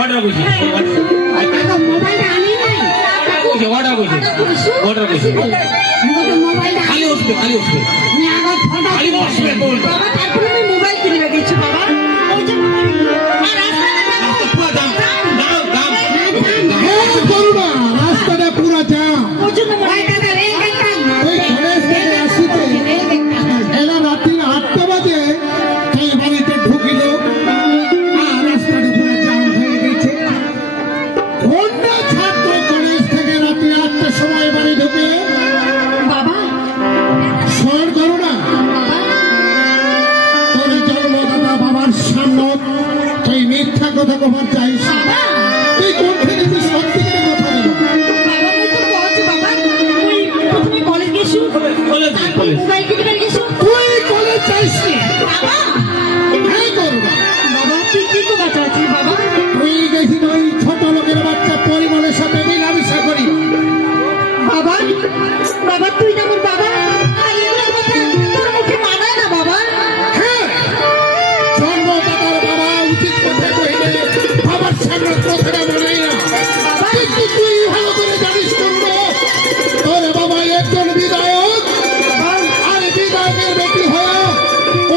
Order করছি মোবাইলটা আনি নাই অর্ডার করছি খালি উঠবে খালি উঠবে খালি বসবে বাবা তারপরে আমি মোবাইল কিনে দিচ্ছি বাবা ওই যে রাস্তাটা পুরো জাম ওই জন্য এরা রাত্রি 8টা বাজে সেই বাড়িতে ঢুকিল আর রাস্তাটা পুরো জাম হয়ে গেছে। ঘন্টা ছাত্র কলেজ থেকে রাত্রি 8টার সময় বাড়ি ঢুকে বাবা স্মরণ করো না তোর জন্মদাতা বাবার সামনে তুই মিথ্যা কথা কবার চাইস তুই কোন থেকে তুই সত্যি করে কথা দেবো তুই কলেজ চাইস হ্যাঁ করবো তুই গেছি ওই ছোট লোকের বাচ্চা পরিমলের সাথে মিলামিশা করি বাবা বাবা তুই যেমন বাবা তোর মুখে মানায় না বাবা হ্যাঁ জন্মদাতার বাবা উচিত কথা কহিলে বাবার সামনে কথাটা মনে না কিন্তু তুই ভালো করে জানিস করবো তোর বাবা একজন বিধায়ক আর বিধায়কের বেটি হয়ে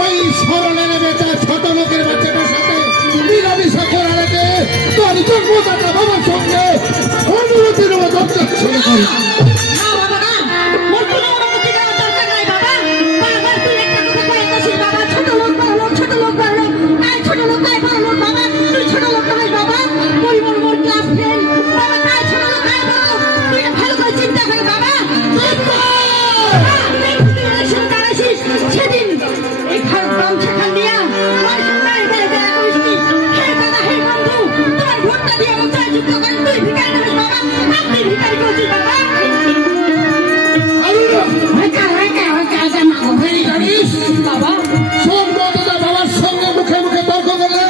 ওই সরলের বেটা ছোট লোকের বাচ্চাটার সাথে মিলামিশা করার আগে তোর জন্মদাতা বাবার সঙ্গে অনুমতির মতো ছেলে করি বাবার সঙ্গে মুখে মুখে তর্ক করলে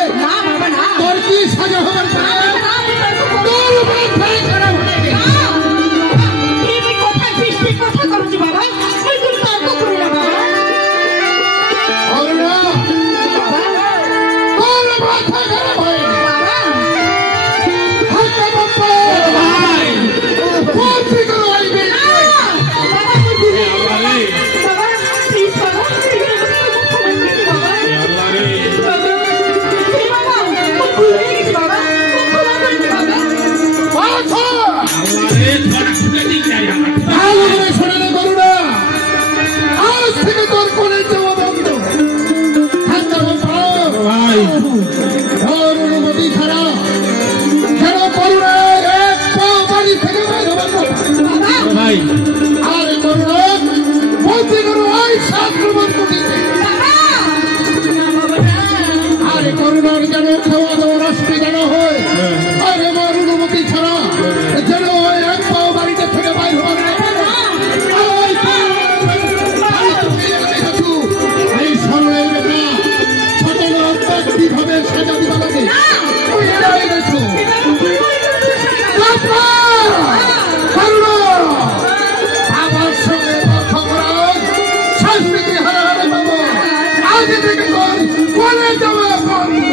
তোর কি সাজা হবার অনুমতি ছাড়া যেন করুণা এক পাও বাড়ি থেকে ভাই আর করুণা বলতে করো ওই আক্রমণ করিতে আরে করুণার যেন খাওয়া দাওয়া রাষ্ট্রে যেন হয় আর আমার অনুমতি ছাড়া যেন এক পাও বাড়িতে থেকে বাইর হবার এই সরলের বেটা ছোট লোক কিভাবে সাজা দিবা লাগে আমার সঙ্গে তথ্য করা সংস্কৃতি হারা হারে পাবো আগে থেকে কোনে যাওয়া বন্ধ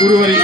गुरुवारी